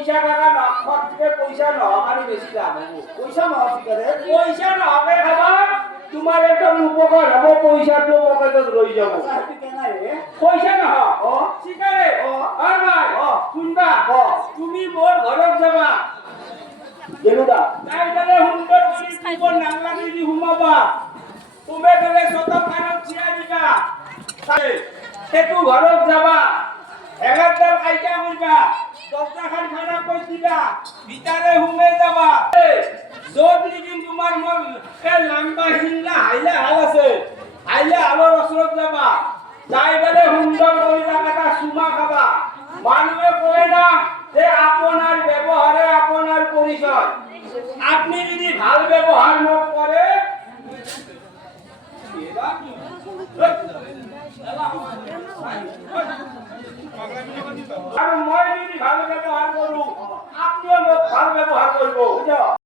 পয়সা টাকা না খরচে পয়সা নহকারি বেশি দাম হবো পয়সা নহছি করে পয়সা নহকে খাবা তোমার একদম উপকার হবো পয়সাটো পকেটত রই যাব সাহেব কেনাই রে পয়সা নহ অ শিকারে অ আর ভাই অ শুনবা অ তুমি মোর ঘৰত যাবা গেলুদা তাই গেলে সুন্দর করে তোমার নাংলা দি হুমাবা তুমি গেলে সত খানত চিয়া দিবা সেতু ঘৰত যাবা এগারদাল আইটা করবা দরজাখান খানা কই দিবা ভিতরে হুমে যাবা যত নিকিন তোমার মন এ লম্বা হিল্লা হাইলা হাল আছে হাইলা হালৰ ওচৰত যাবা যাই গেলে সুন্দর করে জায়গাটা সুমা খাবা মানুহে কয় না যে আপনার ব্যবহারে আপনার পরিচয় আপনি যদি ভাল ব্যবহার নকরে আর মই যদি ভাল ব্যবহার করু আপনিও মোক ভাল ব্যবহার করবো বুঝছো